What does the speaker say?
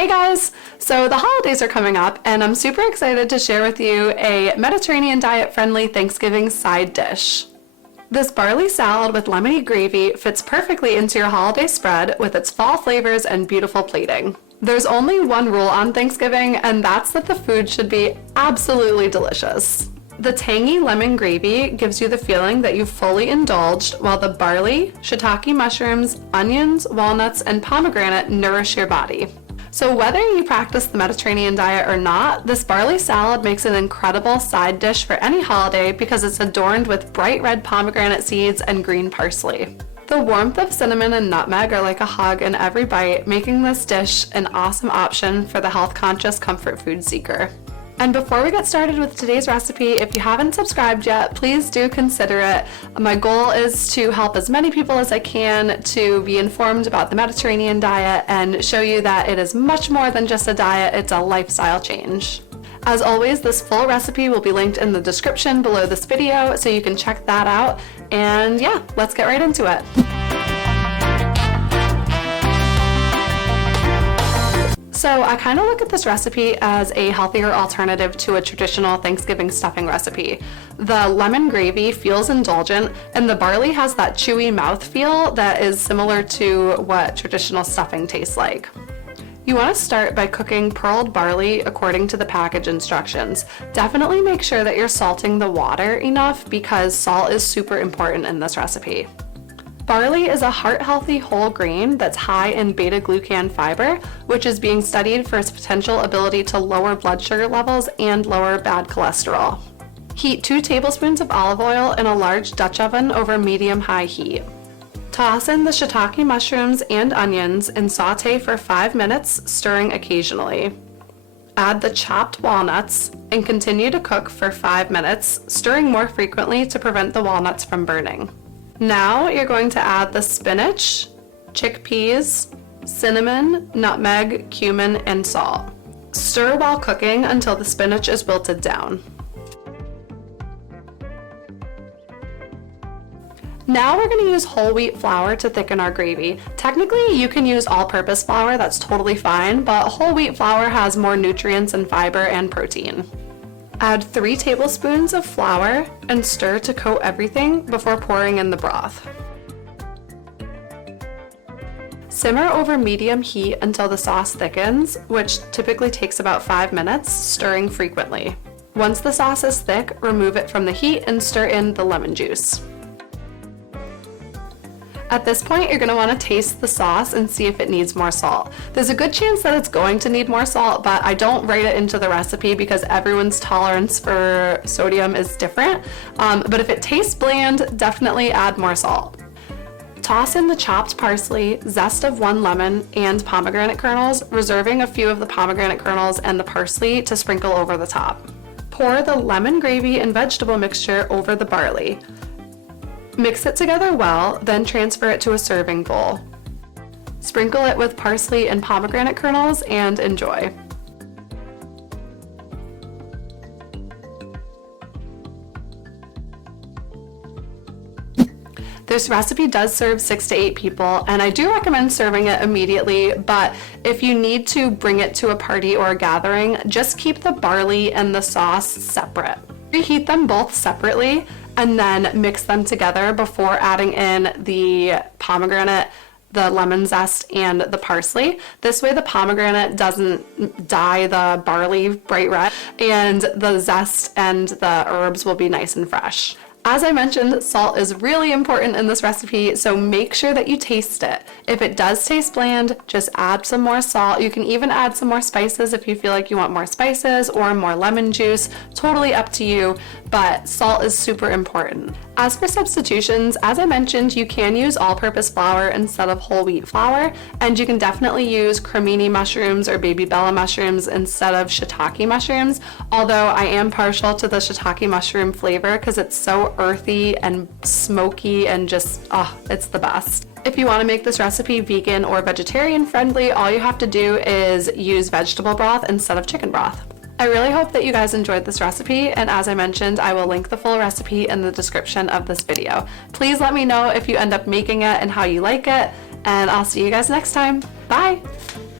Hey guys! So the holidays are coming up and I'm super excited to share with you a Mediterranean diet friendly Thanksgiving side dish. This barley salad with lemony gravy fits perfectly into your holiday spread with its fall flavors and beautiful plating. There's only one rule on Thanksgiving, and that's that the food should be absolutely delicious. The tangy lemon gravy gives you the feeling that you've fully indulged, while the barley, shiitake mushrooms, onions, walnuts, and pomegranate nourish your body. So whether you practice the Mediterranean diet or not, this barley salad makes an incredible side dish for any holiday because it's adorned with bright red pomegranate seeds and green parsley. The warmth of cinnamon and nutmeg are like a hug in every bite, making this dish an awesome option for the health-conscious comfort food seeker. And before we get started with today's recipe, if you haven't subscribed yet, please do consider it. My goal is to help as many people as I can to be informed about the Mediterranean diet and show you that it is much more than just a diet, it's a lifestyle change. As always, this full recipe will be linked in the description below this video, so you can check that out. And yeah, let's get right into it. So I kind of look at this recipe as a healthier alternative to a traditional Thanksgiving stuffing recipe. The lemon gravy feels indulgent, and the barley has that chewy mouthfeel that is similar to what traditional stuffing tastes like. You want to start by cooking pearled barley according to the package instructions. Definitely make sure that you're salting the water enough because salt is super important in this recipe. Barley is a heart-healthy whole grain that's high in beta-glucan fiber, which is being studied for its potential ability to lower blood sugar levels and lower bad cholesterol. Heat 2 tablespoons of olive oil in a large Dutch oven over medium-high heat. Toss in the shiitake mushrooms and onions and saute for 5 minutes, stirring occasionally. Add the chopped walnuts and continue to cook for 5 minutes, stirring more frequently to prevent the walnuts from burning. Now you're going to add the spinach, chickpeas, cinnamon, nutmeg, cumin, and salt. Stir while cooking until the spinach is wilted down. Now we're going to use whole wheat flour to thicken our gravy. Technically, you can use all-purpose flour, that's totally fine, but whole wheat flour has more nutrients and fiber and protein. Add 3 tablespoons of flour and stir to coat everything before pouring in the broth. Simmer over medium heat until the sauce thickens, which typically takes about 5 minutes, stirring frequently. Once the sauce is thick, remove it from the heat and stir in the lemon juice. At this point, you're going to want to taste the sauce and see if it needs more salt. There's a good chance that it's going to need more salt, but I don't write it into the recipe because everyone's tolerance for sodium is different. But if it tastes bland, definitely add more salt. Toss in the chopped parsley, zest of 1 lemon, and pomegranate kernels, reserving a few of the pomegranate kernels and the parsley to sprinkle over the top. Pour the lemon gravy and vegetable mixture over the barley. Mix it together well, then transfer it to a serving bowl. Sprinkle it with parsley and pomegranate kernels and enjoy. This recipe does serve 6 to 8 people, and I do recommend serving it immediately, but if you need to bring it to a party or a gathering, just keep the barley and the sauce separate. Reheat them both separately and then mix them together before adding in the pomegranate, the lemon zest, and the parsley. This way the pomegranate doesn't dye the barley bright red, and the zest and the herbs will be nice and fresh. As I mentioned, salt is really important in this recipe, so make sure that you taste it. If it does taste bland, just add some more salt. You can even add some more spices if you feel like you want more spices or more lemon juice. Totally up to you, but salt is super important. As for substitutions, as I mentioned, you can use all-purpose flour instead of whole wheat flour, and you can definitely use cremini mushrooms or baby bella mushrooms instead of shiitake mushrooms, although I am partial to the shiitake mushroom flavor because it's so earthy and smoky and just, it's the best. If you want to make this recipe vegan or vegetarian friendly, all you have to do is use vegetable broth instead of chicken broth. I really hope that you guys enjoyed this recipe, and as I mentioned, I will link the full recipe in the description of this video. Please let me know if you end up making it and how you like it, and I'll see you guys next time. Bye!